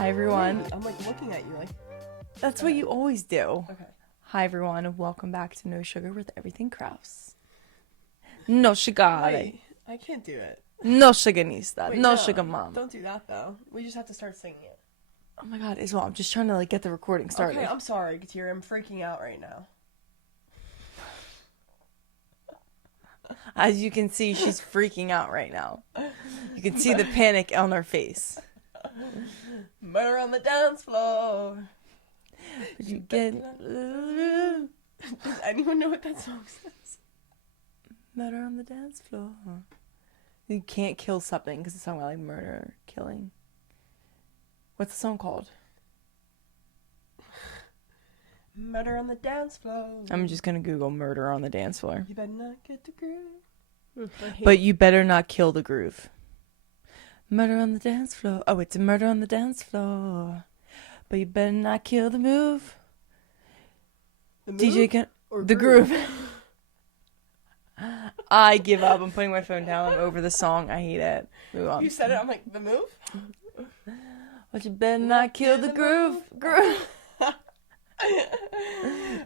Hi everyone. I'm like looking at you like. That's what you always do. Okay. Hi everyone and welcome back to No Sugar with Everything Krause. No sugar. Wait, I can't do it. No sugarista. Wait, No sugar mom. Don't do that though. We just have to start singing it. Oh my god, Isabelle, I'm just trying to get the recording started. Okay, I'm sorry, Katir. I'm freaking out right now. As you can see, she's freaking out right now. You can see the panic on her face. Murder on the dance floor. Would you get... Does anyone know what that song says? Murder on the dance floor. You can't kill something because it's a song about murder or killing. What's the song called? Murder on the dance floor. I'm just gonna Google murder on the dance floor. You better not get the groove. But you better not kill the groove. Murder on the dance floor. Oh, it's a murder on the dance floor. But you better not kill the move. The move DJ can or the groove. I give up. I'm putting my phone down. I'm over the song. I hate it. Move on. You said it. I'm like, the move? But you better not kill the groove. Groove.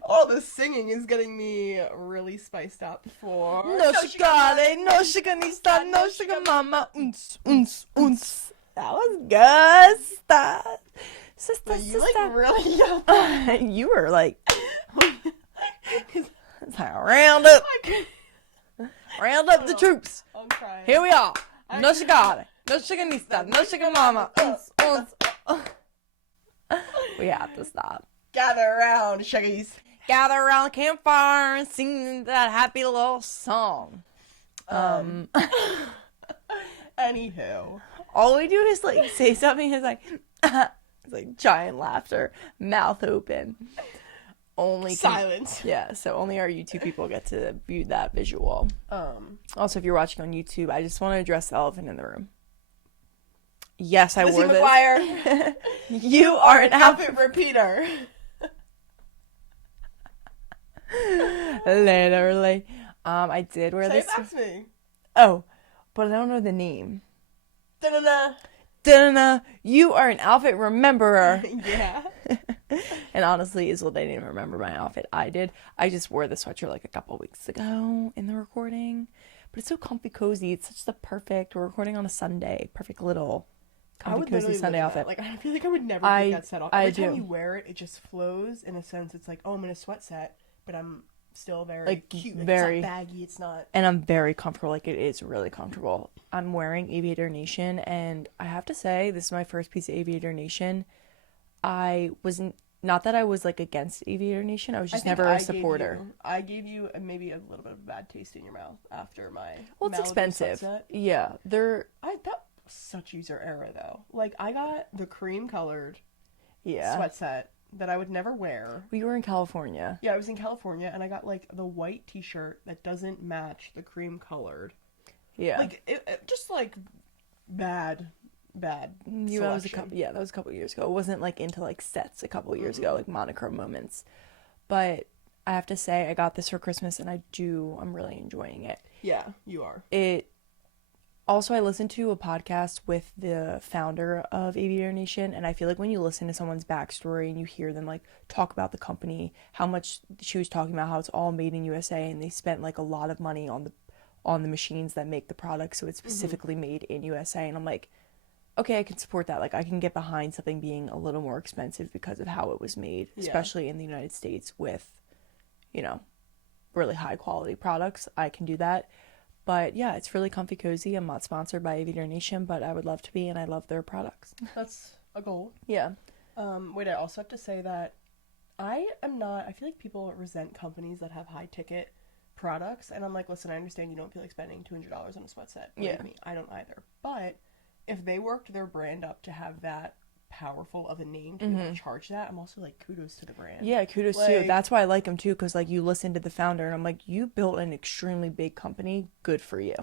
All the singing is getting me really spiced up for No sugar, no sugarista, no sugar mama. Uns, uns, uns. That was good, sister. Sister, But you sister. really got that. You were like, it's like round up the troops. I'm crying. Here we are. No sugar, no sugarista, no sugar mama. Uns, uns. We have to stop. Gather around, shuggies. Gather around the campfire and sing that happy little song. Anywho. All we do is say something. It's like, it's like giant laughter, mouth open. Only Silence. Yeah, so only our YouTube people get to view that visual. Also, if you're watching on YouTube, I just want to address the elephant in the room. Yes, I Lizzie wore this. McGuire. You are an outfit repeater. Literally. I did wear Say this. it back to me. Oh, but I don't know the name. Da-da-da. Da-da-da. You are an outfit rememberer. Yeah. And honestly, Isabelle didn't even remember my outfit. I did. I just wore the sweatshirt a couple weeks ago in the recording. But it's so comfy cozy. It's such the perfect, we're recording on a Sunday, perfect little comfy cozy Sunday outfit. I feel like I would never take that set off. Every time you wear it, it just flows in a sense. It's like, oh, I'm in a sweat set, but I'm still very cute. Very, it's not baggy. It's not. And I'm very comfortable. It is really comfortable. I'm wearing Aviator Nation, and I have to say, this is my first piece of Aviator Nation. I wasn't, not that I was against Aviator Nation. I was just never a supporter. I gave you maybe a little bit of bad taste in your mouth after my. Well, it's Malibu expensive. sunset. Yeah, that was such user error though. I got the cream colored sweat set that I would never wear. We were in California. Yeah, I was in California, and I got the white t-shirt that doesn't match the cream colored. Yeah. It just bad that was a couple years ago. It wasn't into sets a couple years ago, monochrome moments. But I have to say, I got this for Christmas, and I'm really enjoying it. Yeah, you are. Also, I listened to a podcast with the founder of Aviator Nation, and I feel like when you listen to someone's backstory and you hear them talk about the company, how much she was talking about how it's all made in USA, and they spent a lot of money on the machines that make the product, so it's specifically made in USA. And I'm like, okay, I can support that. I can get behind something being a little more expensive because of how it was made, especially in the United States with, really high quality products. I can do that. But yeah, it's really comfy cozy. I'm not sponsored by Aviator Nation, but I would love to be, and I love their products. That's a goal. Yeah. Wait, I also have to say that I feel like people resent companies that have high ticket products, and I'm like, listen, I understand you don't feel like spending $200 on a sweat set. Believe me, I don't either. But if they worked their brand up to have that powerful of a name to be able to charge that, I'm also kudos to the brand. Yeah, kudos too. That's why I like them too, because you listen to the founder and I'm like, you built an extremely big company, good for you.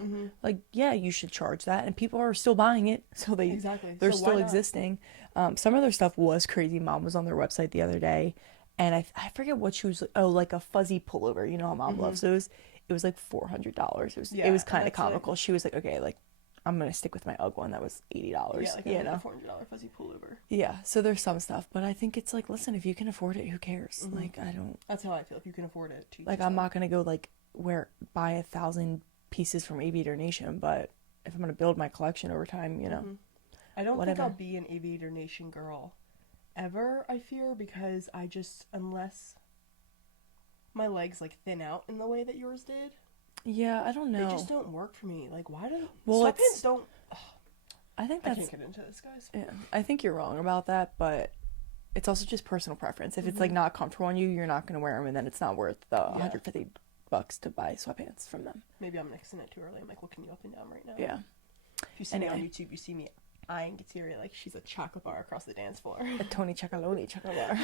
Yeah, you should charge that, and people are still buying it, so they're still existing. Some of their stuff was crazy. Mom was on their website the other day, and I forget what she was, a fuzzy pullover, how Mom loves those. It was $400. It was kind of comical. She was like, okay, I'm gonna stick with my UGG one that was $80. Yeah, like a $400 fuzzy pullover. Yeah, so there's some stuff, but I think it's like, listen, if you can afford it, who cares? Mm-hmm. Like, I don't. That's how I feel. If you can afford it, like, I'm not gonna go like buy 1,000 pieces from Aviator Nation, but if I'm gonna build my collection over time, you know. Mm-hmm. I don't whatever. think I'll be an Aviator Nation girl ever, I fear, because I just, unless my legs like thin out in the way that yours did. Yeah, I don't know. They just don't work for me. Like, why do sweatpants don't? I think that's. I can't get into this, guys. Yeah, I think you're wrong about that, but it's also just personal preference. If it's like not comfortable on you, you're not gonna wear them, and then it's not worth the $150 to buy sweatpants from them. Maybe I'm mixing it too early. I'm like looking you up and down right now. Yeah. If you see me on YouTube, you see me eyeing Kateria like she's a chocolate bar across the dance floor. A Tony Chocolonely chocolate bar.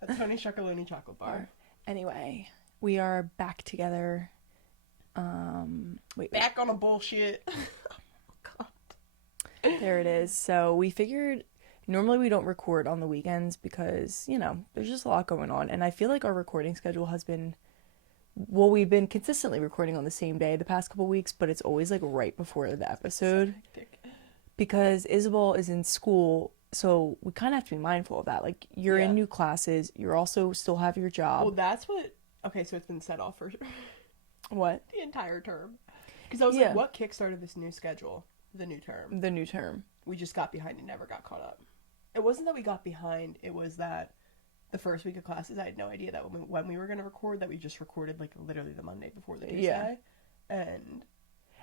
A Tony Chocolonely chocolate bar. Anyway, we are back together. Back on a bullshit. Oh, God. There it is. So we figured normally we don't record on the weekends because, you know, there's just a lot going on. And I feel like our recording schedule has been, well, we've been consistently recording on the same day the past couple weeks, but it's always like right before the episode. Because Isabelle is in school, so we kind of have to be mindful of that. Like, you're in new classes, you're also still have your job. Well, that's what, okay, so it's been set off for what? The entire term. Because I was like, what kickstarted this new schedule? The new term. The new term. We just got behind and never got caught up. It wasn't that we got behind, it was that the first week of classes, I had no idea that when we were going to record, that we just recorded, like, literally the Monday before the Tuesday. Yeah.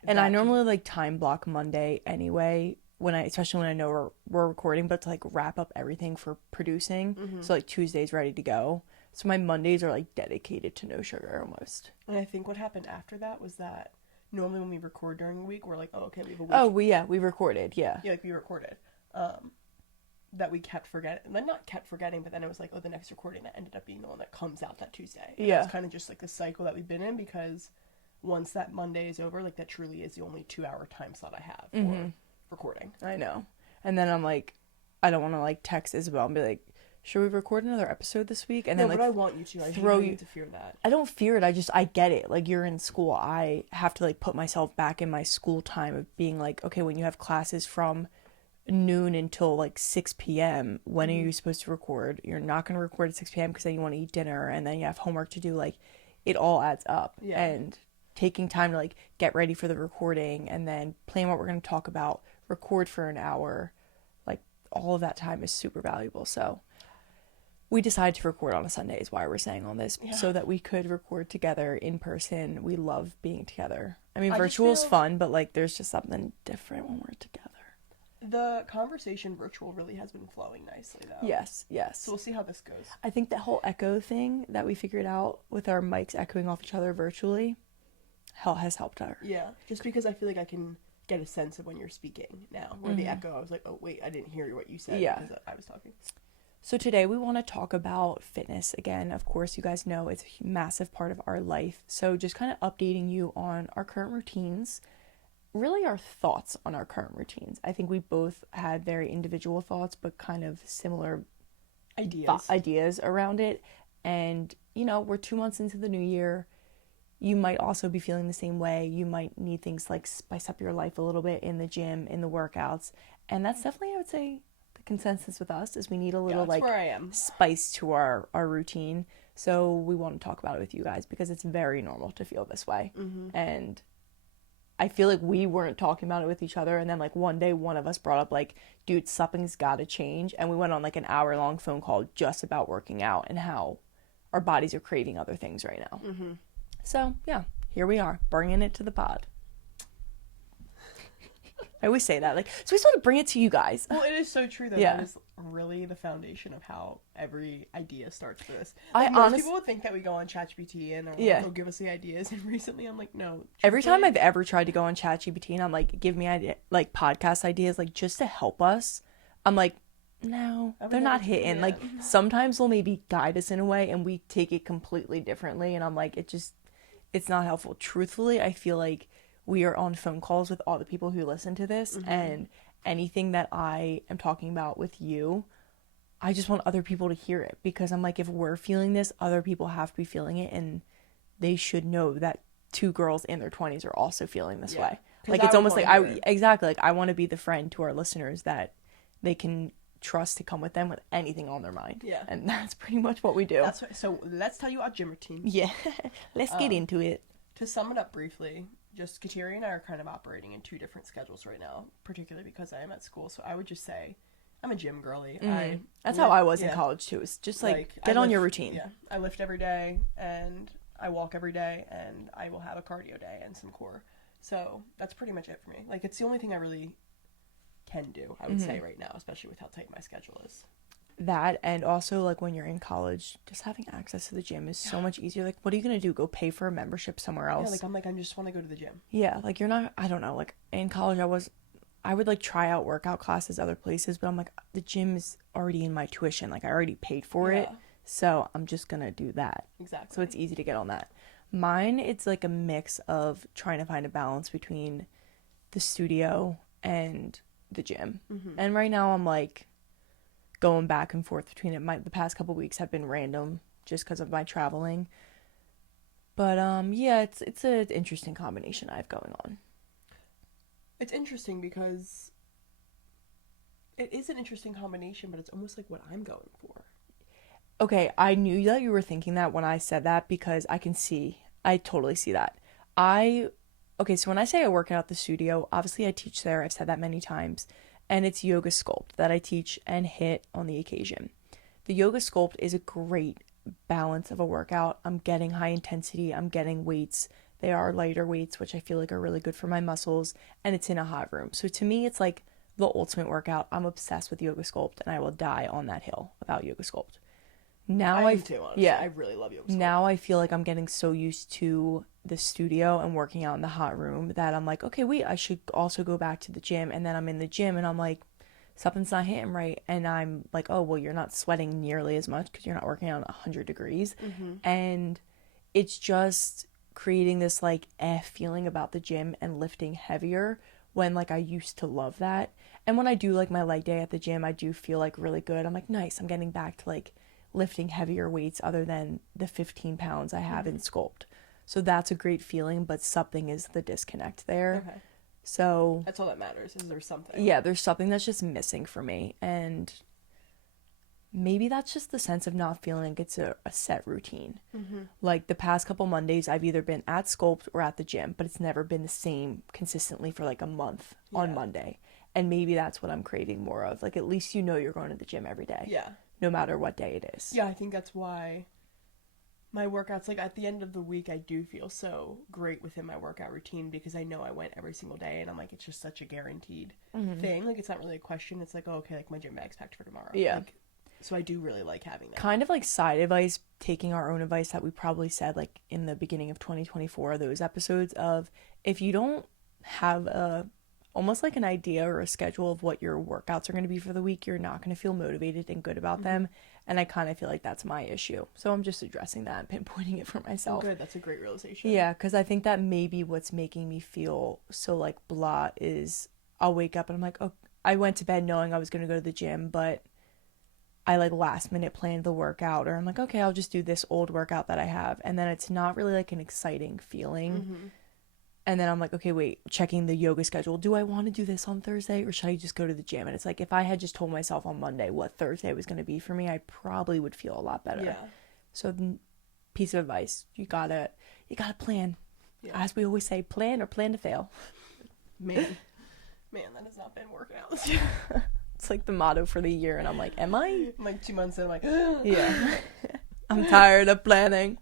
And I normally, like, time block Monday anyway, especially when I know we're recording, but to, like, wrap up everything for producing. Mm-hmm. So, like, Tuesday's ready to go. So my Mondays are, like, dedicated to no sugar almost. And I think what happened after that was that normally when we record during the week, we're like, oh, okay, we have a week. Oh, we recorded, yeah. Yeah, like, we recorded. That we kept forgetting. And then not kept forgetting, but then it was like, oh, the next recording that ended up being the one that comes out that Tuesday. And it's kind of just, like, the cycle that we've been in because once that Monday is over, like, that truly is the only 2-hour time slot I have for recording. I know. And then I'm like, I don't want to, like, text Isabelle and be like, should we record another episode this week? And then, like, but I want you to. I throw you to fear that. I don't fear it. I get it. Like, you're in school. I have to, like, put myself back in my school time of being like, okay, when you have classes from noon until, like, 6 p.m., when are you supposed to record? You're not going to record at 6 p.m. because then you want to eat dinner and then you have homework to do. Like, it all adds up. Yeah. And taking time to, like, get ready for the recording and then plan what we're going to talk about, record for an hour, like, all of that time is super valuable. So we decided to record on a Sunday is why we're saying all this, so that we could record together in person. We love being together. I mean, virtual is fun, but, like, there's just something different when we're together. The conversation virtual really has been flowing nicely, though. Yes. So we'll see how this goes. I think that whole echo thing that we figured out with our mics echoing off each other virtually has helped her. Yeah, just because I feel like I can get a sense of when you're speaking now. Where the echo, I was like, oh, wait, I didn't hear what you said because I was talking. So today we want to talk about fitness again. Of course, you guys know it's a massive part of our life. So just kind of updating you on our current routines, really our thoughts on our current routines. I think we both had very individual thoughts, but kind of similar ideas around it. And, you know, we're 2 months into the new year. You might also be feeling the same way. You might need things like spice up your life a little bit in the gym, in the workouts. And that's definitely, I would say, the consensus with us is we need a little spice to our routine. So we want to talk about it with you guys because it's very normal to feel this way. And I feel like we weren't talking about it with each other. And then, like, one day one of us brought up, like, dude, something's got to change. And we went on, like, an hour-long phone call just about working out and how our bodies are craving other things right now. So, yeah, here we are, bringing it to the pod. I always say that, like, so we just want to bring it to you guys. Well, it is so true that that is really the foundation of how every idea starts for this. Like, most people would think that we go on ChatGPT and they'll give us the ideas, and recently I'm like, no. Every time I've ever tried to go on ChatGPT and I'm like, give me like podcast ideas, like, just to help us, I'm like, no, they're not hitting. Yeah. Like, sometimes they'll maybe guide us in a way and we take it completely differently, and I'm like, it's not helpful. Truthfully, I feel like we are on phone calls with all the people who listen to this, and anything that I am talking about with you, I just want other people to hear it, because I'm like, if we're feeling this, other people have to be feeling it, and they should know that two girls in their 20s are also feeling this way. 'Cause Like, I it's would almost like wanna hear it. exactly, like, I want to be the friend to our listeners that they can trust to come with them with anything on their mind. Yeah. And that's pretty much what we do. So let's tell you our gym routine. Yeah. Let's get into it. To sum it up briefly, just Kateri and I are kind of operating in two different schedules right now, particularly because I am at school. So I would just say I'm a gym girly. That's how I was in college too. It's just like get on your routine. Yeah, I lift every day and I walk every day and I will have a cardio day and some core. So that's pretty much it for me. Like, it's the only thing I really can do, I would say right now, especially with how tight my schedule is. That, and also like when you're in college, just having access to the gym is so much easier. Like, what are you gonna do? Go pay for a membership somewhere else? Yeah, like I just want to go to the gym. Yeah, like you're not. I don't know. Like in college, I would like try out workout classes other places, but I'm like, the gym is already in my tuition. Like, I already paid for it, so I'm just gonna do that. Exactly. So it's easy to get on that. Mine, it's like a mix of trying to find a balance between the studio and the gym. And right now I'm like going back and forth between it. The past couple weeks have been random just because of my traveling. But yeah, it's an interesting combination I have going on. It's interesting because it is an interesting combination, but it's almost like what I'm going for. Okay, I knew that you were thinking that when I said that because I totally see that. Okay, so when I say I work out at the studio, obviously I teach there. I've said that many times. And it's yoga sculpt that I teach and hit on the occasion. The yoga sculpt is a great balance of a workout. I'm getting high intensity. I'm getting weights. They are lighter weights, which I feel like are really good for my muscles. And it's in a hot room. So to me, it's like the ultimate workout. I'm obsessed with yoga sculpt and I will die on that hill about yoga sculpt. Now I am too, honestly. Yeah, I really love yoga sculpt. Now I feel like I'm getting so used to the studio and working out in the hot room that I'm like, okay, wait, I should also go back to the gym. And then I'm in the gym and I'm like, something's not hitting right. And I'm like, oh, well, you're not sweating nearly as much because you're not working out 100 degrees. And it's just creating this like feeling about the gym and lifting heavier when like I used to love that. And when I do like my leg day at the gym, I do feel like really good. I'm like, nice, I'm getting back to like lifting heavier weights other than the 15 pounds I have in sculpt. So that's a great feeling, but something is the disconnect there. Okay. So that's all that matters, is there something. Yeah, there's something that's just missing for me. And maybe that's just the sense of not feeling like it's a set routine. Like the past couple Mondays, I've either been at sculpt or at the gym, but it's never been the same consistently for like a month on Monday. And maybe that's what I'm craving more of. Like, at least you know you're going to the gym every day. Yeah. No matter what day it is. Yeah, I think that's why my workouts, like at the end of the week, I do feel so great within my workout routine because I know I went every single day and I'm like, it's just such a guaranteed thing. Like, it's not really a question. It's like, oh, okay, like my gym bag's packed for tomorrow. Yeah. Like, so I do really like having that. Kind of like side advice, taking our own advice that we probably said like in the beginning of 2024, those episodes of if you don't have almost like an idea or a schedule of what your workouts are going to be for the week, you're not going to feel motivated and good about them. And I kind of feel like that's my issue. So I'm just addressing that and pinpointing it for myself. Oh, good. That's a great realization. Yeah, because I think that maybe what's making me feel so like blah is I'll wake up and I'm like, oh, I went to bed knowing I was going to go to the gym, but I like last minute planned the workout, or I'm like, okay, I'll just do this old workout that I have. And then it's not really like an exciting feeling. And then I'm like, okay, wait, checking the yoga schedule. Do I want to do this on Thursday or should I just go to the gym? And it's like, if I had just told myself on Monday what Thursday was going to be for me, I probably would feel a lot better. Yeah. So piece of advice, you gotta plan. Yeah. As we always say, plan or plan to fail. Man, that has not been working out this year. It's like the motto for the year. And I'm like, am I? I'm like 2 months in, I'm like, yeah. I'm tired of planning.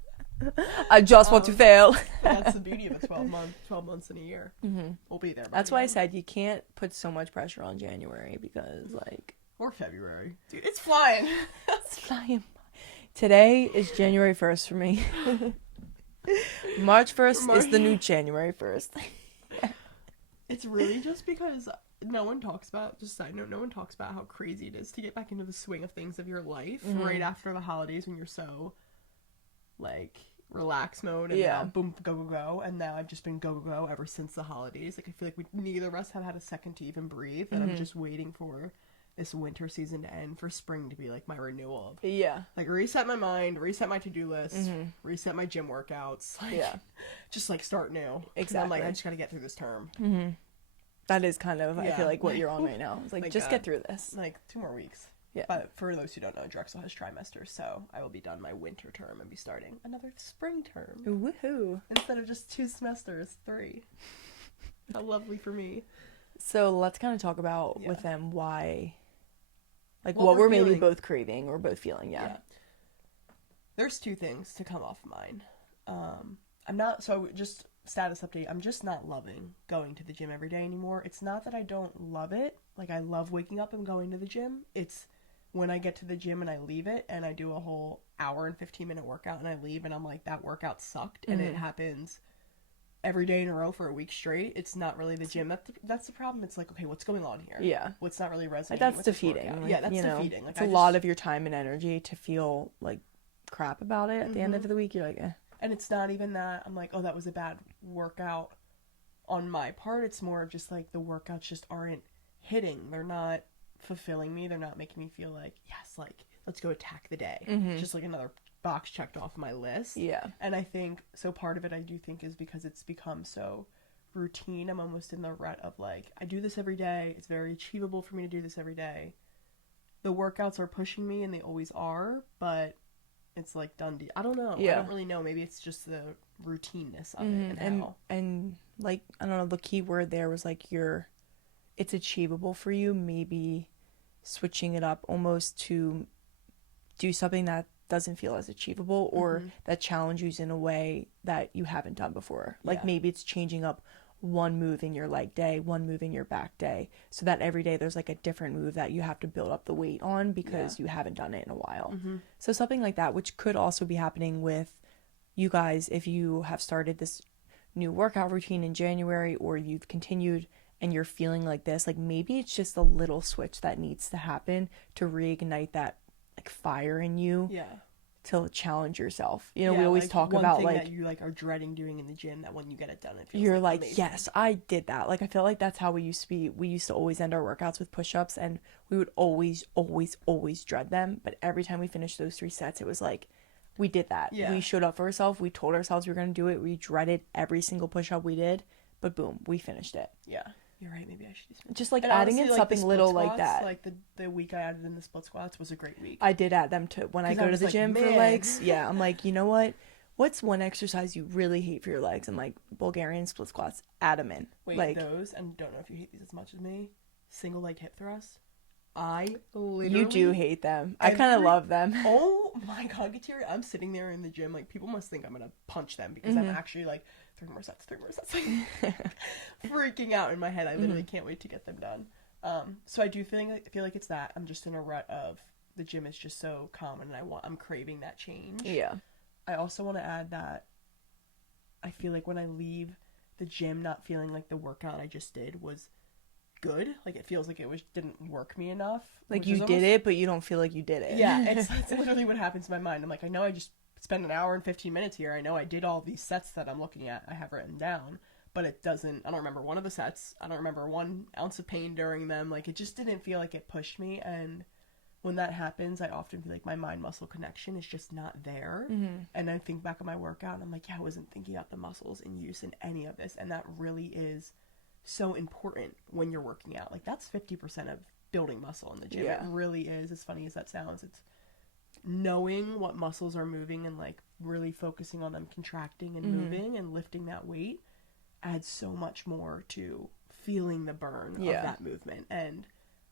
I just want to fail. That's the beauty of a 12 months in a year. We'll be there. That's why I said you can't put so much pressure on January because like... Or February. Dude, it's flying. It's flying. Today is January 1st for me. March 1st is the new January 1st. It's really just because no one talks about, just side note, no one talks about how crazy it is to get back into the swing of things of your life right after the holidays when you're so, like, relax mode and now boom, go, go, go. And now I've just been go, go, go ever since the holidays. Like, I feel like neither of us have had a second to even breathe. And I'm just waiting for this winter season to end for spring to be like my renewal of Yeah. like reset my mind, reset my to-do list, reset my gym workouts, like just like start new. Exactly. I'm like, I just gotta get through this term. That is kind of I feel like what you're on right now. It's like just get through this. Like 2 more weeks. Yeah. But for those who don't know, Drexel has trimesters, so I will be done my winter term and be starting another spring term. Woohoo. Instead of just 2 semesters, 3. How lovely for me. So let's kind of talk about with them why, like what what we're maybe feeling. both craving or both feeling. Yeah. There's 2 things to come off mine. I'm not, so just status update, I'm just not loving going to the gym every day anymore. It's not that I don't love it. Like, I love waking up and going to the gym. It's when I get to the gym and I leave it and I do a whole hour and 15-minute workout and I leave and I'm like, that workout sucked. And it happens every day in a row for a week straight. It's not really the gym. That's the problem. It's like, okay, what's going on here? Yeah. What's not really resonating Like, that's with defeating. Like, yeah, that's defeating. Like, it's a lot of your time and energy to feel like crap about it at the end of the week. You're like, eh. And it's not even that I'm like, oh, that was a bad workout on my part. It's more of just like the workouts just aren't hitting. They're not fulfilling me. They're not making me feel like, yes, like, let's go attack the day. Just like another box checked off my list. Yeah. And I think, so part of it I do think is because it's become so routine. I'm almost in the rut of like, I do this every day. It's very achievable for me to do this every day. The workouts are pushing me and they always are, but it's like done deal. I don't know. I don't really know. Maybe it's just the routineness of it and like, I don't know, the key word there was like it's achievable for you, maybe switching it up almost to do something that doesn't feel as achievable or that challenges you in a way that you haven't done before. Like maybe it's changing up one move in your leg day, one move in your back day, so that every day there's like a different move that you have to build up the weight on because you haven't done it in a while. So something like that, which could also be happening with you guys if you have started this new workout routine in January or you've continued and you're feeling like this, like maybe it's just a little switch that needs to happen to reignite that like fire in you to challenge yourself. You know, we always like talk one about thing like that you like are dreading doing in the gym that when you get it done, it feels you're like amazing. yes, I did that. Like I feel like that's how we used to be. We used to always end our workouts with push-ups and we would always dread them, but every time we finished those 3 sets it was like we did that. We showed up for ourselves. We told ourselves we were going to do it. We dreaded every single push-up we did, but boom, we finished it. Yeah. You're right. Maybe I should do something. Just like and adding honestly, in like, something little squats, like that. Like the week I added in the split squats was a great week. I did add them too. When I go to the gym for legs, I'm like, you know what? What's one exercise you really hate for your legs? And like Bulgarian split squats, add them in. Wait, like, those, and don't know if you hate these as much as me, single leg hip thrusts. I literally... You do hate them. I kind of love them. Oh my god, I'm sitting there in the gym, like, people must think I'm gonna punch them because I'm actually like, 3 more sets, like, freaking out in my head. I literally can't wait to get them done. So I do feel like it's that. I'm just in a rut of the gym is just so common and I'm craving that change. Yeah. I also want to add that I feel like when I leave the gym not feeling like the workout I just did was good, like it feels like it didn't work me enough, like you did it but you don't feel like you did it. It's literally what happens in my mind. I'm like, I know I just spent an hour and 15 minutes here. I know I did all these sets that I'm looking at, I have written down, but I don't remember one of the sets. I don't remember 1 ounce of pain during them. Like, it just didn't feel like it pushed me. And when that happens, I often feel like my mind muscle connection is just not there. And I think back on my workout and I'm like, I wasn't thinking about the muscles in use in any of this. And that really is so important when you're working out. Like, that's 50% of building muscle in the gym. It really is. As funny as that sounds, it's knowing what muscles are moving and like really focusing on them contracting and moving and lifting that weight adds so much more to feeling the burn of that movement. And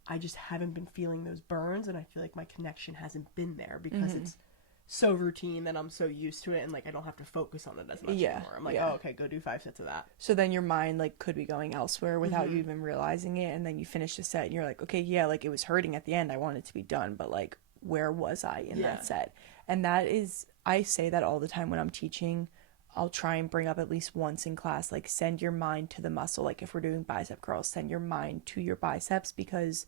I just haven't been feeling those burns, and I feel like my connection hasn't been there because it's so routine that I'm so used to it, and like I don't have to focus on it as much anymore. I'm like, oh, okay, go do 5 sets of that. So then your mind like could be going elsewhere without you even realizing it, and then you finish the set and you're like, okay, like it was hurting at the end, I want it to be done, but like where was I in that set? And that is, I say that all the time when I'm teaching. I'll try and bring up at least once in class, like send your mind to the muscle. Like if we're doing bicep curls, send your mind to your biceps, because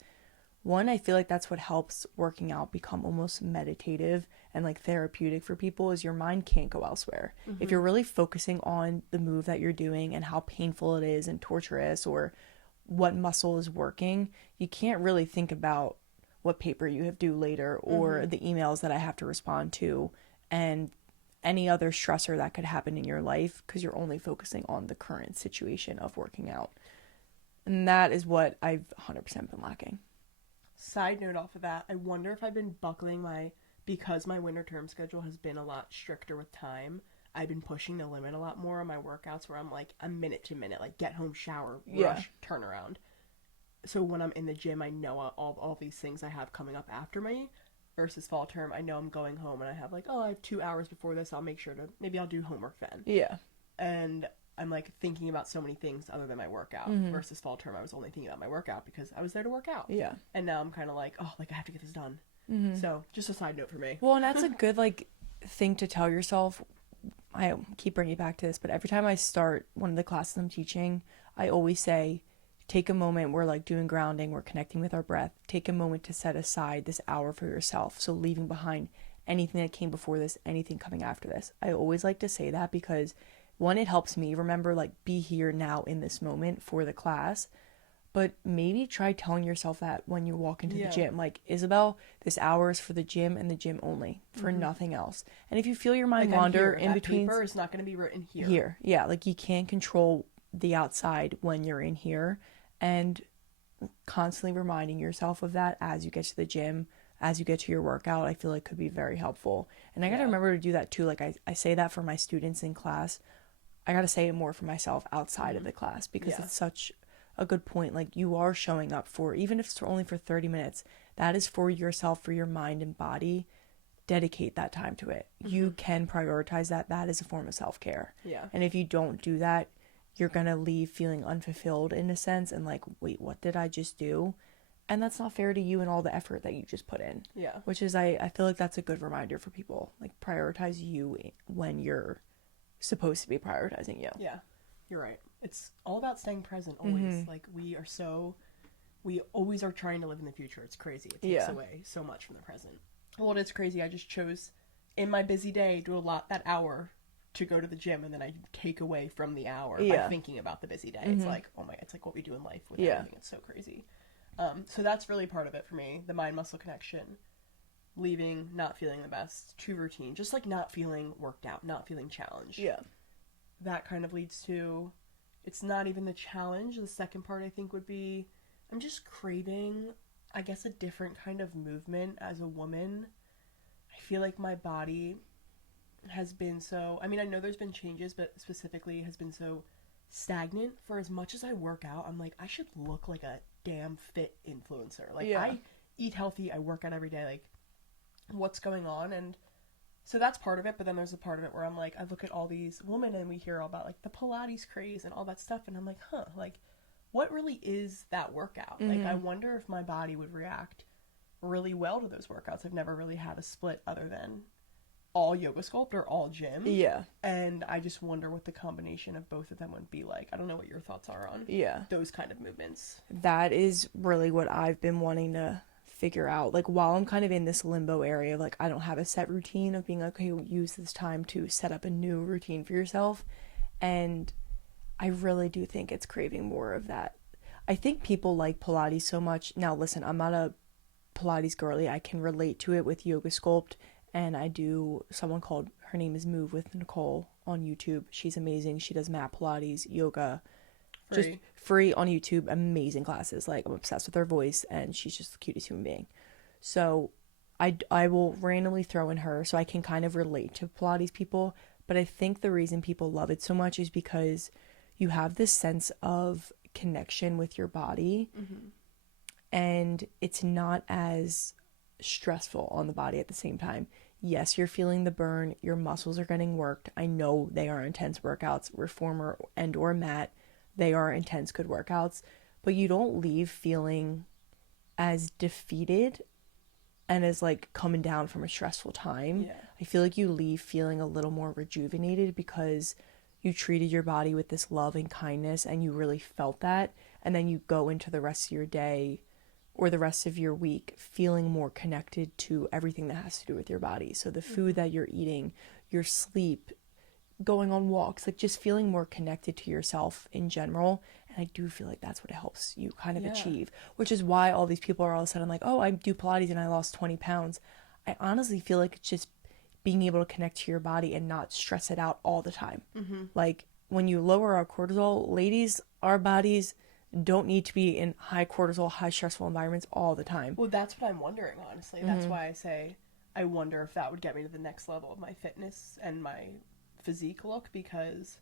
one, I feel like that's what helps working out become almost meditative and like therapeutic for people, is your mind can't go elsewhere. If you're really focusing on the move that you're doing and how painful it is and torturous or what muscle is working, you can't really think about what paper you have due later, or the emails that I have to respond to, and any other stressor that could happen in your life, because you're only focusing on the current situation of working out. And that is what I've 100% been lacking. Side note off of that, I wonder if I've been buckling because my winter term schedule has been a lot stricter with time, I've been pushing the limit a lot more on my workouts, where I'm like a minute to minute, like get home, shower, rush, turn around. So when I'm in the gym, I know all these things I have coming up after me. Versus fall term, I know I'm going home and I have like, oh, I have 2 hours before this, I'll make sure to, maybe I'll do homework then. Yeah. And I'm like thinking about so many things other than my workout. Versus fall term, I was only thinking about my workout because I was there to work out. Yeah. And now I'm kind of like, oh, like I have to get this done. So just a side note for me. Well, and that's a good like thing to tell yourself. I keep bringing it back to this, but every time I start one of the classes I'm teaching, I always say, take a moment. We're like doing grounding, we're connecting with our breath. Take a moment to set aside this hour for yourself. So leaving behind anything that came before this, anything coming after this. I always like to say that because one, it helps me remember, like, be here now in this moment for the class. But maybe try telling yourself that when you walk into the gym. Like, Isabelle, this hour is for the gym and the gym only, for nothing else. And if you feel your mind like wander in that between, paper is not going to be written here. Here, yeah, like you can't control the outside when you're in here. And constantly reminding yourself of that as you get to the gym, as you get to your workout, I feel like could be very helpful. And I got to remember to do that too. Like I say that for my students in class. I got to say it more for myself outside of the class, because it's such a good point. Like, you are showing up for, even if it's only for 30 minutes, that is for yourself, for your mind and body. Dedicate that time to it. You can prioritize that. That is a form of self-care. Yeah. And if you don't do that, you're going to leave feeling unfulfilled in a sense and like, wait, what did I just do? And that's not fair to you and all the effort that you just put in. Yeah. Which is, I feel like that's a good reminder for people. Like, prioritize you when you're supposed to be prioritizing you. Yeah, you're right. It's all about staying present always. Like, we always are trying to live in the future. It's crazy. It takes away so much from the present. Well, it's crazy. I just chose in my busy day to allot that hour to go to the gym, and then I take away from the hour by thinking about the busy day. It's like, oh my, it's like what we do in life with everything. It's so crazy. So that's really part of it for me, the mind muscle connection. Leaving not feeling the best to routine, just like not feeling worked out, not feeling challenged. Yeah. That kind of leads to, it's not even the challenge. The second part, I think, would be, I'm just craving, I guess, a different kind of movement as a woman. I feel like my body has been so, I mean, I know there's been changes, but specifically has been so stagnant. For as much as I work out, I'm like, I should look like a damn fit influencer. Like, I eat healthy, I work out every day, like, what's going on? And so that's part of it, but then there's a part of it where I'm like, I look at all these women and we hear all about like the Pilates craze and all that stuff, and I'm like, like, what really is that workout? Like, I wonder if my body would react really well to those workouts. I've never really had a split other than all yoga sculpt or all gym. Yeah. And I just wonder what the combination of both of them would be like. I don't know what your thoughts are on those kind of movements. That is really what I've been wanting to figure out. Like, while I'm kind of in this limbo area, like, I don't have a set routine of being like, okay, use this time to set up a new routine for yourself. And I really do think it's craving more of that. I think people like Pilates so much. Now, listen, I'm not a Pilates girly. I can relate to it with yoga sculpt. And I do someone called, her name is Move with Nicole on YouTube. She's amazing. She does mat Pilates, yoga, just free on YouTube. Amazing classes. Like, I'm obsessed with her voice, and she's just the cutest human being. So I will randomly throw in her so I can kind of relate to Pilates people. But I think the reason people love it so much is because you have this sense of connection with your body, and it's not as stressful on the body at the same time. Yes, you're feeling the burn, your muscles are getting worked. I know they are intense workouts, reformer and or mat, they are intense good workouts, but you don't leave feeling as defeated and as like coming down from a stressful time. I feel like you leave feeling a little more rejuvenated because you treated your body with this love and kindness, and you really felt that, and then you go into the rest of your day or the rest of your week feeling more connected to everything that has to do with your body. So the food that you're eating, your sleep, going on walks, like just feeling more connected to yourself in general. And I do feel like that's what it helps you kind of achieve, which is why all these people are all of a sudden like, oh, I do Pilates and I lost 20 pounds. I honestly feel like it's just being able to connect to your body and not stress it out all the time. Like when you lower our cortisol, ladies, our bodies don't need to be in high cortisol, high stressful environments all the time. Well, that's what I'm wondering, honestly. That's why I say I wonder if that would get me to the next level of my fitness and my physique look, because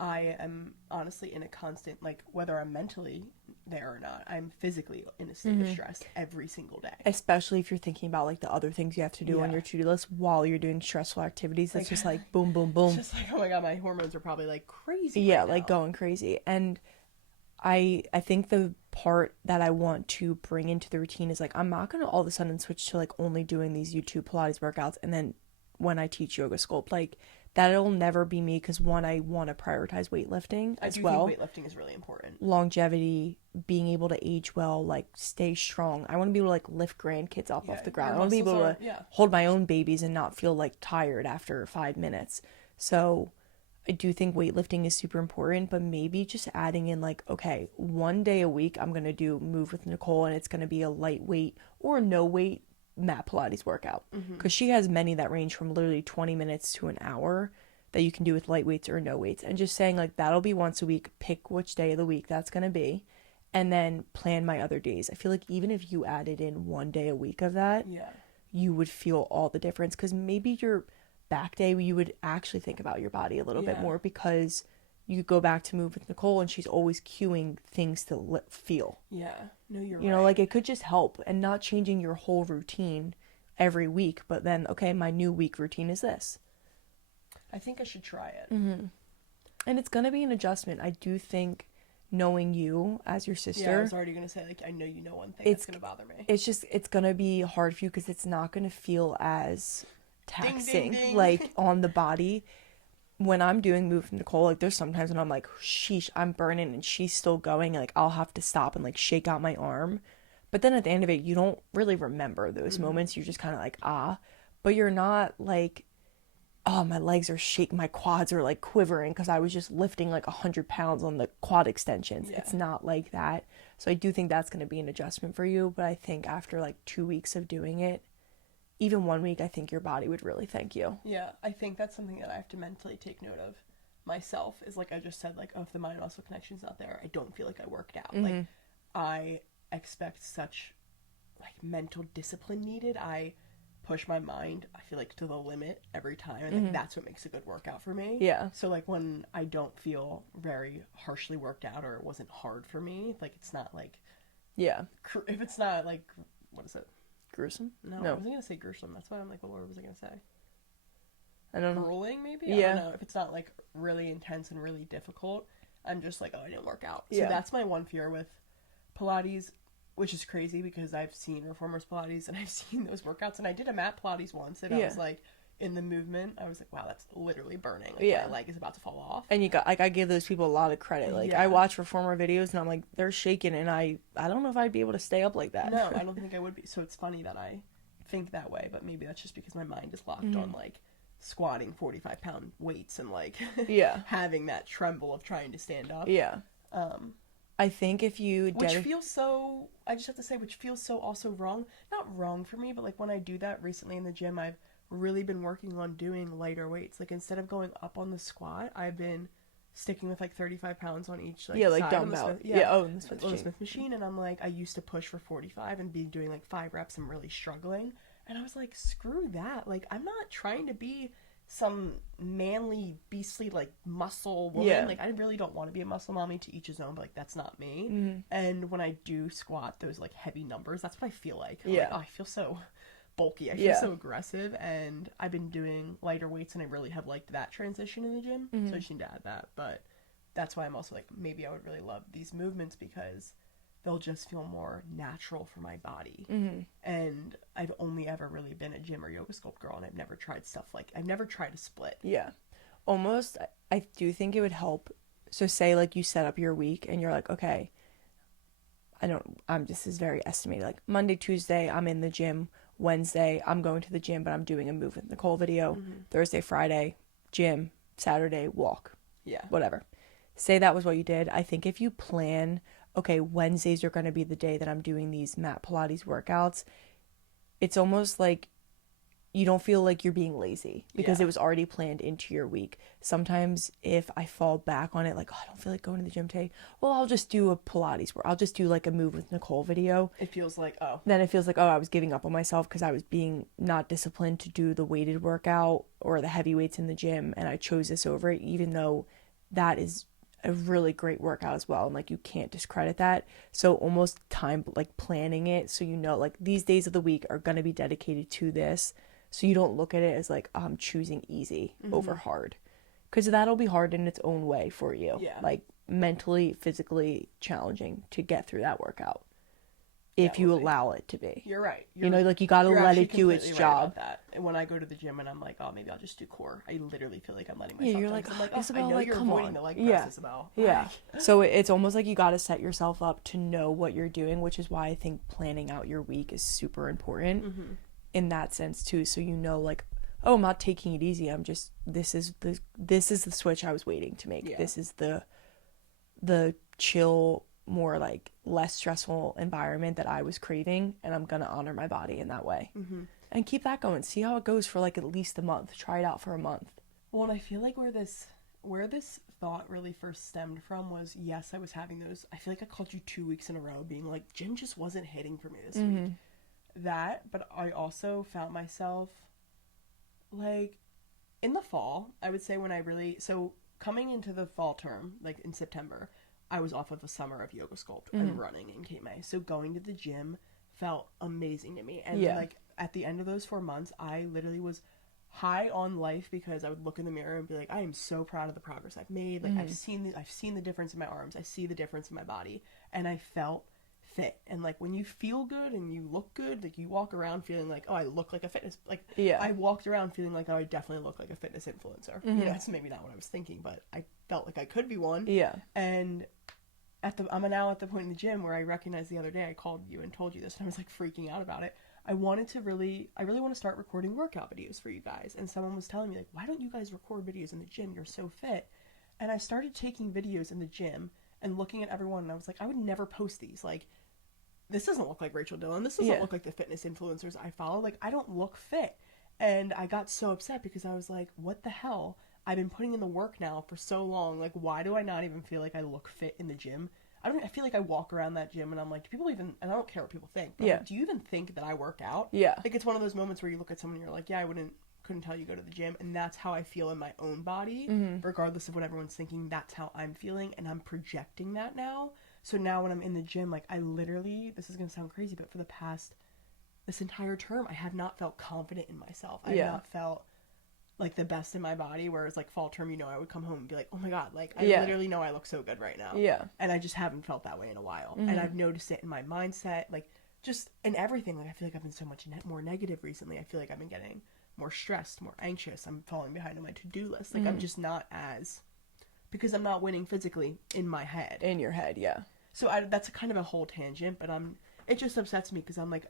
I am honestly in a constant, like, whether I'm mentally there or not, I'm physically in a state of stress every single day. Especially if you're thinking about, like, the other things you have to do on your to-do list while you're doing stressful activities. It's just like, boom, boom, boom. It's just like, oh my God, my hormones are probably, like, crazy Yeah, right now. like, going crazy. And I think the part that I want to bring into the routine is, like, I'm not going to all of a sudden switch to, like, only doing these YouTube Pilates workouts and then when I teach yoga sculpt, like, that'll never be me, because one, I want to prioritize weightlifting as well. I do think weightlifting is really important. Longevity, being able to age well, like stay strong. I want to be able to like lift grandkids up off the ground. I want to be able to hold my own babies and not feel like tired after 5 minutes. So I do think weightlifting is super important, but maybe just adding in like, okay, 1 day a week I'm going to do Move with Nicole, and it's going to be a lightweight or no weight mat Pilates workout, because she has many that range from literally 20 minutes to an hour that you can do with light weights or no weights, and just saying like that'll be once a week, pick which day of the week that's going to be, and then plan my other days. I feel like even if you added in 1 day a week of that, you would feel all the difference, because maybe your back day you would actually think about your body a little bit more, because you go back to Move with Nicole and she's always cueing things to feel. Yeah. No, you're right. You know, like it could just help, and not changing your whole routine every week, but then, okay, my new week routine is this. I think I should try it. And it's going to be an adjustment. I do think, knowing you as your sister. Yeah, I was already going to say, like, I know you know one thing that's going to bother me. It's just, it's going to be hard for you because it's not going to feel as taxing, ding, ding. like, on the body. When I'm doing Move with Nicole, like, there's sometimes when I'm like, sheesh, I'm burning, and she's still going, like, I'll have to stop and, like, shake out my arm. But then at the end of it, you don't really remember those moments. You're just kind of like, but you're not like, oh, my legs are shaking, my quads are like quivering because I was just lifting like 100 pounds on the quad extensions. It's not like that. So I do think that's going to be an adjustment for you. But I think after like 2 weeks of doing it, even 1 week, I think your body would really thank you. Yeah, I think that's something that I have to mentally take note of myself, is like I just said, like, oh, if the mind-muscle connection's not there, I don't feel like I worked out. Like, I expect such like mental discipline needed. I push my mind, I feel like, to the limit every time, and like that's what makes a good workout for me. Yeah. So like when I don't feel very harshly worked out, or it wasn't hard for me, like it's not like, if it's not like, what is it, gruesome? No, I wasn't gonna say gruesome. That's why I'm like, what word was I gonna say? I don't know. Grueling, maybe? I don't know. If it's not like really intense and really difficult, I'm just like, oh, I didn't work out. So that's my one fear with Pilates, which is crazy because I've seen reformers Pilates and I've seen those workouts, and I did a mat Pilates once, and I was like, in the movement, I was like, wow, that's literally burning. Like, my leg is about to fall off. And you got, like, I give those people a lot of credit. Like, I watch reformer videos and I'm like, they're shaking, and I don't know if I'd be able to stay up like that. No, I don't think I would be. So it's funny that I think that way, but maybe that's just because my mind is locked on like squatting 45-pound weights and like having that tremble of trying to stand up. I think if you which feels so, I just have to say, which feels so also wrong. Not wrong for me, but like when I do that recently in the gym, I've really been working on doing lighter weights. Like, instead of going up on the squat, I've been sticking with like 35 pounds on each like like side dumbbell. On the Smith machine, and I'm like, I used to push for 45 and be doing like 5 reps and really struggling, and I was like, screw that. Like, I'm not trying to be some manly, beastly, like, muscle woman. Like, I really don't want to be a muscle mommy, to each his own, but like, that's not me. And when I do squat those like heavy numbers, that's what I feel like. I'm like, oh, I feel so bulky, I feel so aggressive, and I've been doing lighter weights, and I really have liked that transition in the gym. So I just need to add that. But that's why I'm also like, maybe I would really love these movements because they'll just feel more natural for my body. And I've only ever really been a gym or yoga sculpt girl, and I've never tried stuff like, I've never tried a split. Almost, I do think it would help. So say like you set up your week and you're like, okay, this is very estimated, like Monday, Tuesday I'm in the gym, Wednesday I'm going to the gym but I'm doing a Move with Nicole video, Thursday, Friday gym, Saturday, walk. Yeah. Whatever. Say that was what you did. I think if you plan, okay, Wednesdays are going to be the day that I'm doing these mat Pilates workouts, it's almost like you don't feel like you're being lazy because it was already planned into your week. Sometimes if I fall back on it, like, oh, I don't feel like going to the gym today, well, I'll just do a Pilates where I'll just do like a Move with Nicole video. It feels like, oh. Then it feels like, oh, I was giving up on myself because I was being not disciplined to do the weighted workout or the heavy weights in the gym, and I chose this over it, even though that is a really great workout as well, and like you can't discredit that. So almost time like planning it so you know like these days of the week are going to be dedicated to this, so you don't look at it as like, oh, I'm choosing easy over hard, because that'll be hard in its own way for you. Like mentally, physically challenging to get through that workout if you allow it to be. You're right. You know, like you got to let it do its job. That. And when I go to the gym and I'm like, oh, maybe I'll just do core, I literally feel like I'm letting myself. Yeah, you're like, I'm like, oh, Isabelle, I know like, you're come avoiding on. the leg press, Isabelle. Yeah. So it's almost like you got to set yourself up to know what you're doing, which is why I think planning out your week is super important in that sense too. So you know, like, oh, I'm not taking it easy. I'm just, this is the switch I was waiting to make. This is the chill, more like less stressful environment that I was craving, and I'm gonna honor my body in that way and keep that going. See how it goes for like at least a month. Try it out for a month. Well, and I feel like where this thought really first stemmed from was, yes, I was having those, I feel like I called you 2 weeks in a row being like, gym just wasn't hitting for me this week. That, but I also found myself like in the fall, I would say, when I really, so coming into the fall term, like in September, I was off of a summer of yoga sculpt and running in Cape May. So going to the gym felt amazing to me. And like at the end of those 4 months, I literally was high on life because I would look in the mirror and be like, I am so proud of the progress I've made. Like I've seen the difference in my arms. I see the difference in my body. And I felt fit. And like when you feel good and you look good, like you walk around feeling like, oh, I look like a fitness, like I walked around feeling like, oh, I definitely look like a fitness influencer. You know, that's maybe not what I was thinking, but I felt like I could be one. And I'm now at the point in the gym where I recognized the other day I called you and told you this, and I was like freaking out about it. I really want to start recording workout videos for you guys. And someone was telling me like, why don't you guys record videos in the gym? You're so fit. And I started taking videos in the gym and looking at everyone, and I was like, I would never post these. Like, this doesn't look like Rachel Dillon. This doesn't look like the fitness influencers I follow. Like, I don't look fit. And I got so upset because I was like, what the hell? I've been putting in the work now for so long. Like, why do I not even feel like I look fit in the gym? I feel like I walk around that gym and I'm like, do people even, and I don't care what people think, but like, do you even think that I work out? Like, it's one of those moments where you look at someone and you're like, yeah, couldn't tell you go to the gym. And that's how I feel in my own body, regardless of what everyone's thinking. That's how I'm feeling, and I'm projecting that now. So now when I'm in the gym, like, I literally, this is going to sound crazy, but for this entire term, I have not felt confident in myself. I have not felt like the best in my body, whereas like fall term, you know, I would come home and be like, oh my God, like I literally know I look so good right now. And I just haven't felt that way in a while. And I've noticed it in my mindset, like just in everything. Like I feel like I've been so much more negative recently. I feel like I've been getting more stressed, more anxious. I'm falling behind on my to-do list. Like I'm just not as, because I'm not winning physically in my head. In your head, So that's a kind of a whole tangent, but it just upsets me because I'm like,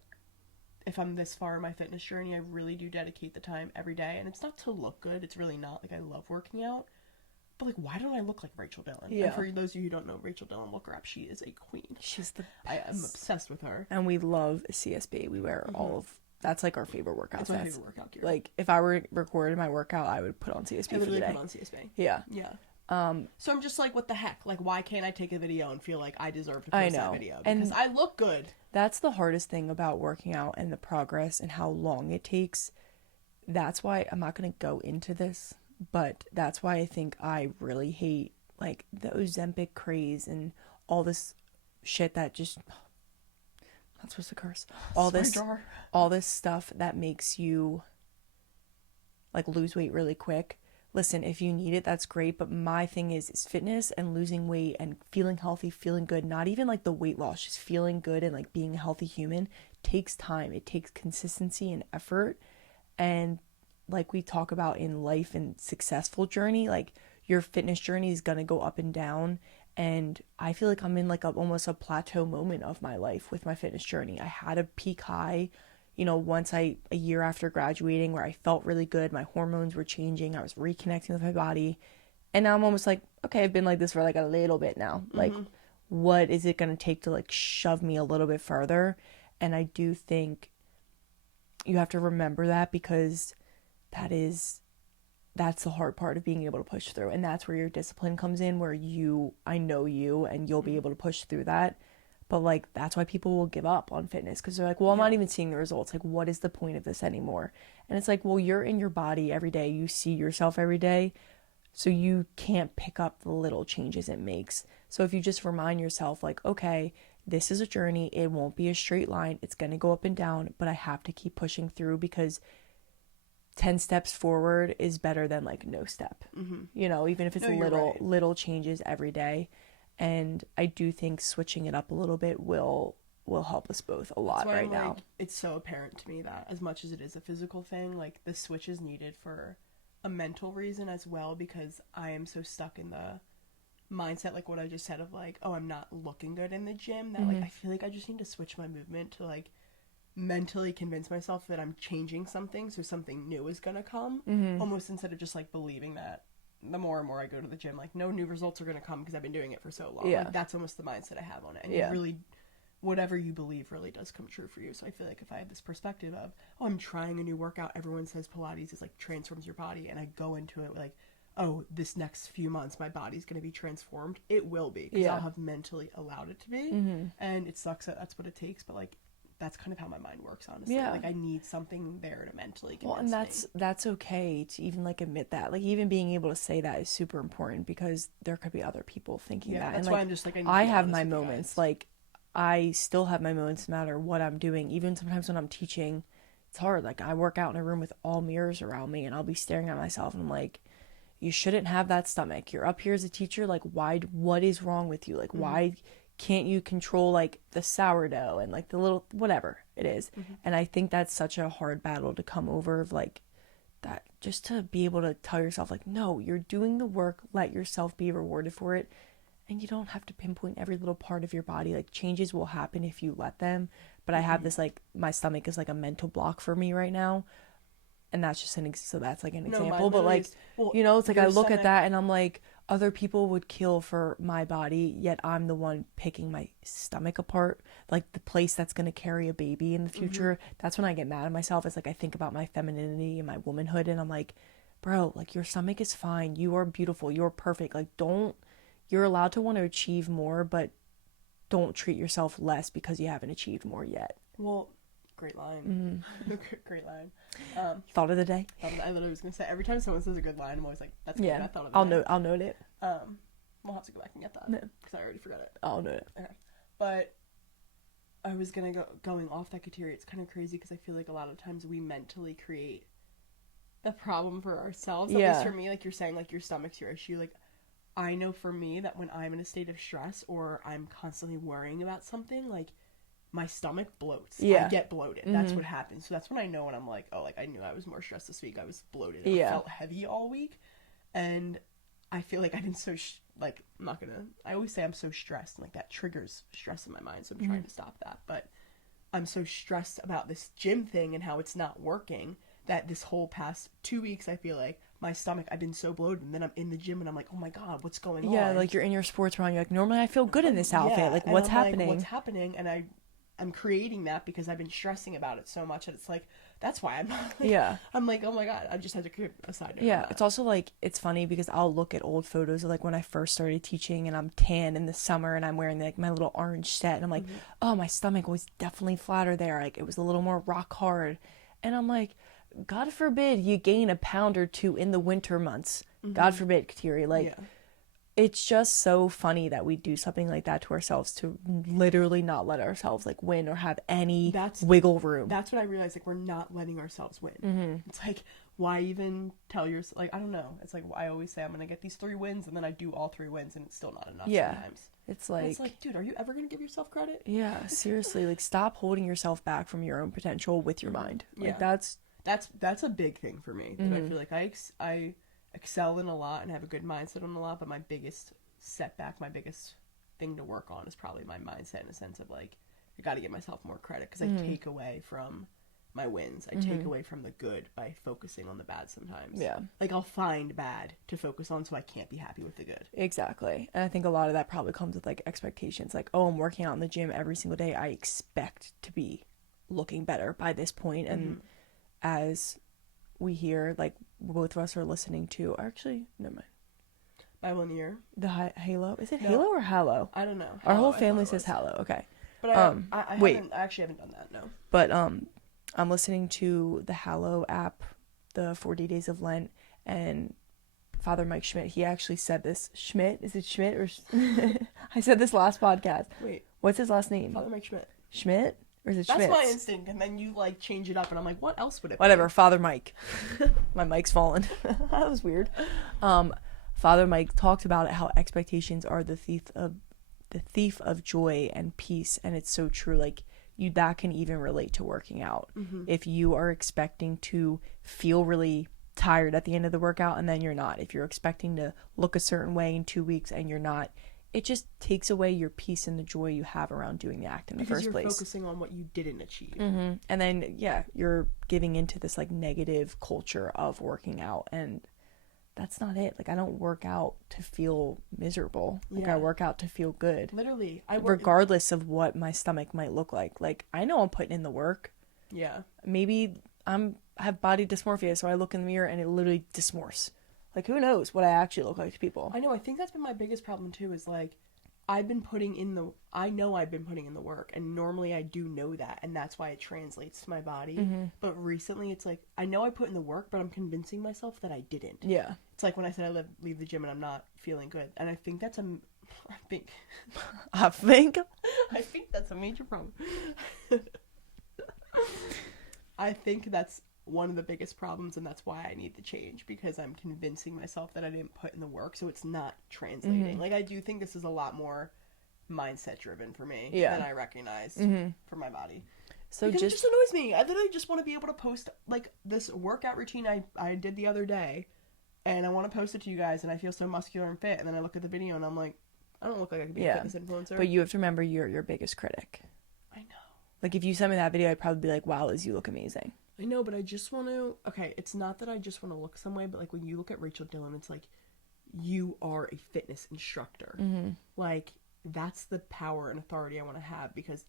if I'm this far in my fitness journey, I really do dedicate the time every day. And it's not to look good. It's really not. Like, I love working out. But, like, why don't I look like Rachel Dillon? And for those of you who don't know Rachel Dillon, look her up. She is a queen. She's the best. I am obsessed with her. And we love CSB. We wear all of, that's like our favorite workout. That's my favorite workout gear. Like, if I were recording my workout, I would put on CSB for the day. Put on CSB. Yeah. So I'm just like, what the heck? Like, why can't I take a video and feel like I deserve to post that video? Because I look good. That's the hardest thing about working out and the progress and how long it takes. That's why I'm not going to go into this, but that's why I think I really hate like the Ozempic craze and all this shit that just, I'm not supposed to curse. All this stuff that makes you like lose weight really quick. Listen, if you need it, that's great. But my thing is fitness and losing weight and feeling healthy, feeling good. Not even like the weight loss, just feeling good and like being a healthy human takes time. It takes consistency and effort. And like we talk about in life and successful journey, like your fitness journey is going to go up and down. And I feel like I'm in like almost a plateau moment of my life with my fitness journey. I had a peak high, you know, a year after graduating where I felt really good, my hormones were changing, I was reconnecting with my body. And now I'm almost like, okay, I've been like this for like a little bit now. Like, what is it going to take to like shove me a little bit further? And I do think you have to remember that, because that's the hard part of being able to push through. And that's where your discipline comes in, where I know you, and you'll be able to push through that. But like, that's why people will give up on fitness, because they're like, well, I'm not even seeing the results. Like, what is the point of this anymore? And it's like, well, you're in your body every day. You see yourself every day. So you can't pick up the little changes it makes. So if you just remind yourself, like, okay, this is a journey. It won't be a straight line. It's going to go up and down, but I have to keep pushing through, because 10 steps forward is better than like no step. You know, even if it's little changes every day. And I do think switching it up a little bit will help us both a lot right now. Like, it's so apparent to me that as much as it is a physical thing, like the switch is needed for a mental reason as well, because I am so stuck in the mindset, like what I just said, of like, oh, I'm not looking good in the gym, that like I feel like I just need to switch my movement to like mentally convince myself that I'm changing something, so something new is gonna come, almost, instead of just like believing that the more and more I go to the gym, like no new results are gonna come because I've been doing it for so long. Like, that's almost the mindset I have on it. And you really, whatever you believe really does come true for you. So I feel like if I have this perspective of, oh, I'm trying a new workout, everyone says Pilates is like transforms your body, and I go into it like, oh, this next few months my body's going to be transformed, it will be, because I'll have mentally allowed it to be. And it sucks that that's what it takes, but like that's kind of how my mind works, honestly. Like I need something there to mentally convince and that's okay to even like admit that. Like, even being able to say that is super important, because there could be other people thinking that. That's and why like, I'm just like, I have my moments. Like, I still have my moments no matter what I'm doing. Even sometimes when I'm teaching, it's hard. Like, I work out in a room with all mirrors around me, and I'll be staring at myself, and I'm like, you shouldn't have that stomach. You're up here as a teacher. Like, what is wrong with you? Like, why can't you control like the sourdough and like the little whatever it is? And I think that's such a hard battle to come over, of like that, just to be able to tell yourself like, no, you're doing the work, let yourself be rewarded for it. And you don't have to pinpoint every little part of your body. Like, changes will happen if you let them. But I have this, like, my stomach is like a mental block for me right now, and that's just so that's like an example. But like, you know, it's like I look at that and I'm like, other people would kill for my body, yet I'm the one picking my stomach apart, like the place that's going to carry a baby in the future. That's when I get mad at myself. It's like, I think about my femininity and my womanhood, and I'm like, bro, like, your stomach is fine, you are beautiful, you're perfect. Like, you're allowed to want to achieve more, but don't treat yourself less because you haven't achieved more yet. Well, great line. Great line. Thought of the day. I literally was gonna say, every time someone says a good line, I'm always like, that's good. I thought of the day. I'll note it. We'll have to go back and get that, because I already forgot it. I'll note it. Okay. But I was going off that criteria. It's kind of crazy, because I feel like a lot of times we mentally create the problem for ourselves. At least for me, like you're saying, like your stomach's your issue. Like, I know for me that when I'm in a state of stress, or I'm constantly worrying about something, like, my stomach bloats. I get bloated. That's what happens. So that's when I know, when I'm like, oh, like, I knew I was more stressed this week. I was bloated. I felt heavy all week. And I feel like I've been so, I always say I'm so stressed, and like that triggers stress in my mind. So I'm trying to stop that. But I'm so stressed about this gym thing and how it's not working, that this whole past 2 weeks, I feel like my stomach, I've been so bloated, and then I'm in the gym and I'm like, oh my god, what's going on? Yeah, like you're in your sports bra and you're like, normally I feel good in this outfit. Like, what's happening? Like, what's happening? And I'm creating that because I've been stressing about it so much that it's like, that's why I'm not. Like, I'm like, oh my god, I just had to create a side note. Yeah, it's also like, it's funny because I'll look at old photos of like when I first started teaching, and I'm tan in the summer and I'm wearing like my little orange set, and I'm like, oh, my stomach was definitely flatter there. Like, it was a little more rock hard. And I'm like, God forbid you gain a pound or two in the winter months. God forbid, Kateri. Like, it's just so funny that we do something like that to ourselves, to literally not let ourselves like win or have any wiggle room. That's what I realized. Like, we're not letting ourselves win. It's like, why even tell yourself? Like, I don't know. It's like, I always say I'm gonna get these 3 wins, and then I do all 3 wins, and it's still not enough. Sometimes it's like, dude, are you ever gonna give yourself credit? Yeah, seriously. Like, stop holding yourself back from your own potential with your mind. Like, that's a big thing for me. That I feel like I excel in a lot and have a good mindset on a lot, but my biggest setback, my biggest thing to work on is probably my mindset, in a sense of like, I got to give myself more credit, because I take away from my wins. I take away from the good by focusing on the bad sometimes. Yeah. Like, I'll find bad to focus on so I can't be happy with the good. Exactly. And I think a lot of that probably comes with, like, expectations. Like, oh, I'm working out in the gym every single day. I expect to be looking better by this point. And as we hear, like, both of us are listening to, actually, never mind. Bible in the year? The Halo? Is it Halo or Hallow? I don't know. Our whole family says Hallow. Okay. But I actually haven't done that, no. But I'm listening to the Hallow app, the 40 Days of Lent, and Father Mike Schmidt, he actually said this. Schmidt? Is it Schmidt or... I said this last podcast. Wait. What's his last name? Father Mike Schmidt. Schmidt? Or is it Schmitz? That's my instinct, and then you, like, change it up, and I'm like, what else would it be? Whatever, Father Mike. My mic's fallen. That was weird. Father Mike talked about it, how expectations are the thief of joy and peace, and it's so true. Like, that can even relate to working out. If you are expecting to feel really tired at the end of the workout and then you're not, if you're expecting to look a certain way in 2 weeks and you're not, it just takes away your peace and the joy you have around doing the act in the first place. Because you're focusing on what you didn't achieve. And then, you're giving into this, like, negative culture of working out, and that's not it. Like, I don't work out to feel miserable. Like, I work out to feel good. Literally. Regardless of what my stomach might look like. Like, I know I'm putting in the work. Yeah. Maybe I have body dysmorphia, so I look in the mirror and it literally dysmorphs. Like, who knows what I actually look like to people. I know. I think that's been my biggest problem, too, is, like, I know I've been putting in the work, and normally I do know that, and that's why it translates to my body. But recently, it's like, I know I put in the work, but I'm convincing myself that I didn't. Yeah. It's like when I said I leave the gym and I'm not feeling good, and I think that's I think that's a major problem. I think that's one of the biggest problems, and that's why I need the change, because I'm convincing myself that I didn't put in the work, so it's not translating. Like, I do think this is a lot more mindset driven for me than I recognized for my body. So because it just annoys me. I literally just want to be able to post, like, this workout routine I did the other day, and I want to post it to you guys, and I feel so muscular and fit, and then I look at the video and I'm like, I don't look like I could be a fitness influencer. But you have to remember, you're your biggest critic. I know. Like, if you sent me that video, I'd probably be like, wow, Liz, you look amazing. I know, but I just want to... Okay, it's not that I just want to look some way, but, like, when you look at Rachel Dillon, it's like, you are a fitness instructor. Like, that's the power and authority I want to have, because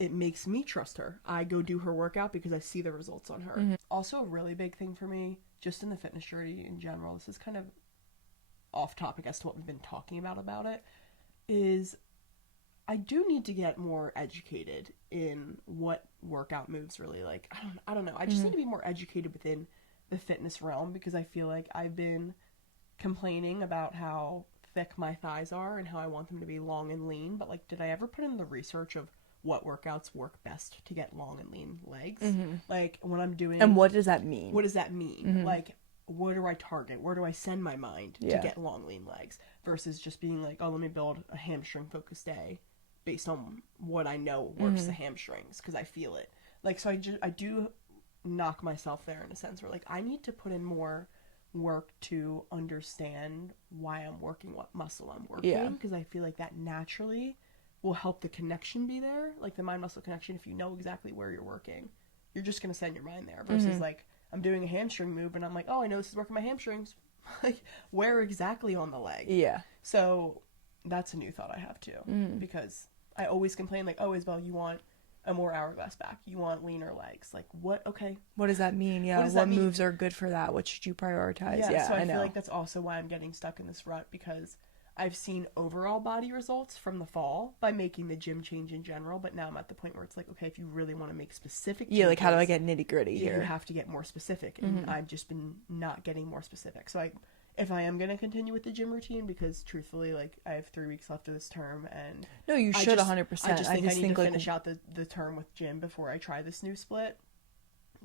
it makes me trust her. I go do her workout because I see the results on her. Also, a really big thing for me, just in the fitness journey in general, this is kind of off topic as to what we've been talking about it, is I do need to get more educated in what workout moves really, like, I don't know. I just need to be more educated within the fitness realm, because I feel like I've been complaining about how thick my thighs are and how I want them to be long and lean, but, like, did I ever put in the research of what workouts work best to get long and lean legs? Like, when I'm doing... And what does that mean? What does that mean? Like, where do I target? Where do I send my mind to get long, lean legs? Versus just being like, oh, let me build a hamstring-focused day based on what I know works the hamstrings, because I feel it. Like, so I do knock myself there in a sense where, like, I need to put in more work to understand why I'm working, what muscle I'm working, because I feel like that naturally will help the connection be there, like the mind-muscle connection. If you know exactly where you're working, you're just going to send your mind there, versus like, I'm doing a hamstring move and I'm like, oh, I know this is working my hamstrings. Like, where exactly on the leg? Yeah. So that's a new thought I have too, because I always complain, like, oh, Isabelle, you want a more hourglass back, you want leaner legs. Like, what? Okay. What does that mean? Yeah. What moves are good for that? What should you prioritize? Yeah, so I feel like that's also why I'm getting stuck in this rut, because I've seen overall body results from the fall by making the gym change in general, but now I'm at the point where it's like, okay, if you really want to make specific changes, like, how do I get nitty gritty here? You have to get more specific, and I've just been not getting more specific. So if I am going to continue with the gym routine, because truthfully, like, I have 3 weeks left of this term, and no, you should 100%. I just think I need to finish out the term with gym before I try this new split.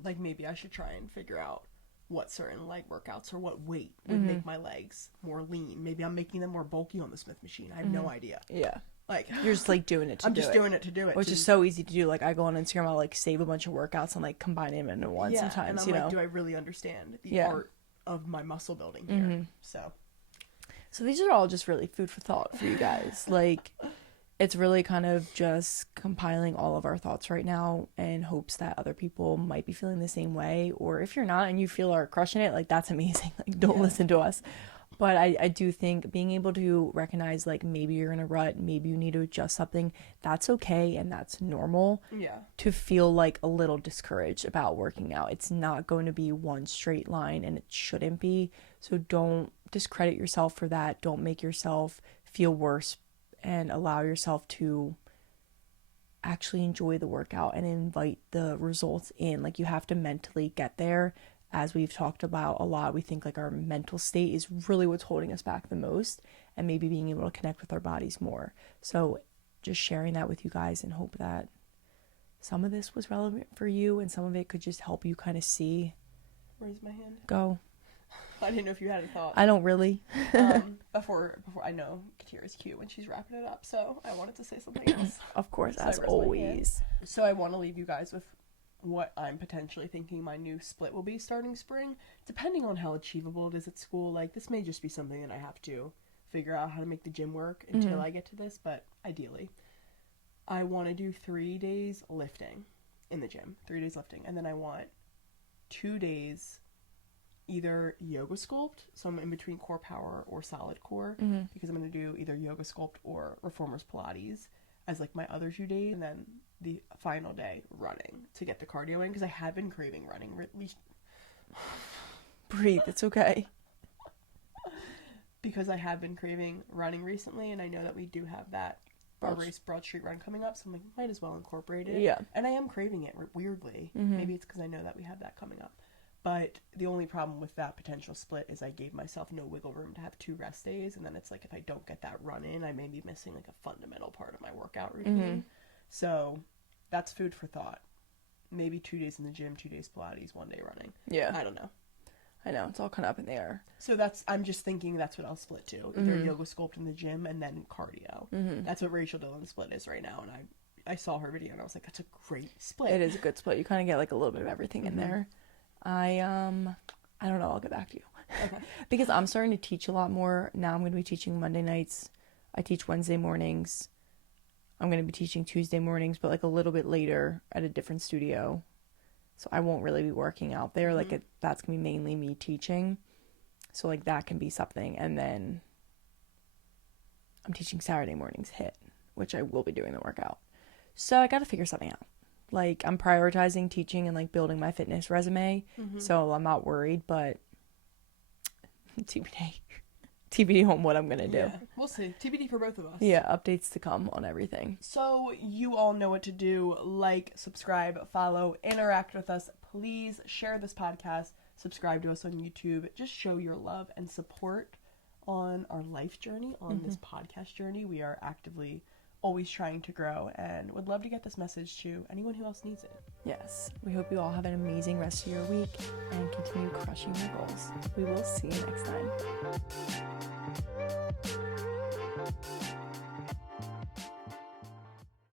Like, maybe I should try and figure out what certain leg workouts or what weight would make my legs more lean. Maybe I'm making them more bulky on the Smith machine. I have no idea. Yeah. Like, you're just, like, doing it to I'm just doing it to do it. Which is so easy to do. Like, I go on Instagram, I'll, like, save a bunch of workouts and, like, combine them into one sometimes, and I'm like, do I really understand the art of my muscle building here? So these are all just really food for thought for you guys. Like, it's really kind of just compiling all of our thoughts right now in hopes that other people might be feeling the same way. Or if you're not and you feel are crushing it, like that's amazing. Like don't listen to us. But I do think being able to recognize like maybe you're in a rut, maybe you need to adjust something, that's okay and that's normal. Yeah. To feel like a little discouraged about working out. It's not going to be one straight line and it shouldn't be. So don't discredit yourself for that. Don't make yourself feel worse and allow yourself to actually enjoy the workout and invite the results in. Like you have to mentally get there. As we've talked about a lot, we think like our mental state is really what's holding us back the most, and maybe being able to connect with our bodies more. So just sharing that with you guys and hope that some of this was relevant for you and some of it could just help you kind of see. Raise my hand. Go. I didn't know if you had a thought. I don't really. Before I know Katira's cute when she's wrapping it up, so I wanted to say something else. Of course, So as always. So I want to leave you guys with what I'm potentially thinking my new split will be starting spring, depending on how achievable it is at school. Like, this may just be something that I have to figure out how to make the gym work until I get to this, but ideally, I want to do 3 days lifting in the gym, 3 days lifting, and then I want 2 days either yoga sculpt, so I'm in between core power or solid core, because I'm going to do either yoga sculpt or reformers Pilates as like my other 2 days, and then the final day running to get the cardio in, because I had been craving running. Breathe, it's okay. Because I have been craving running recently, and I know that we do have that race Broad Street Run coming up, so I'm like, might as well incorporate it. Yeah. And I am craving it weirdly. Maybe it's because I know that we have that coming up. But the only problem with that potential split is I gave myself no wiggle room to have 2 rest days, and then it's like if I don't get that run in, I may be missing like a fundamental part of my workout routine. So that's food for thought. Maybe 2 days in the gym, 2 days Pilates, 1 day running. Yeah. I don't know. I know, it's all kind of up in the air. So I'm just thinking that's what I'll split to. Either yoga sculpt in the gym and then cardio. That's what Rachel Dillon's split is right now, and I saw her video and I was like, that's a great split. It is a good split. You kind of get like a little bit of everything in there. I don't know, I'll get back to you. Okay. Because I'm starting to teach a lot more. Now I'm going to be teaching Monday nights. I teach Wednesday mornings. I'm going to be teaching Tuesday mornings, but like a little bit later at a different studio. So I won't really be working out there. Like that's going to be mainly me teaching. So like that can be something. And then I'm teaching Saturday mornings HIIT, which I will be doing the workout. So I got to figure something out. Like I'm prioritizing teaching and like building my fitness resume. So I'm not worried, but TBD. TBD on what I'm going to do. Yeah, we'll see. TBD for both of us. Yeah, updates to come on everything. So you all know what to do. Like, subscribe, follow, interact with us. Please share this podcast. Subscribe to us on YouTube. Just show your love and support on our life journey, on this podcast journey. We are actively always trying to grow and would love to get this message to anyone who else needs it. Yes. We hope you all have an amazing rest of your week and continue crushing your goals. We will see you next time.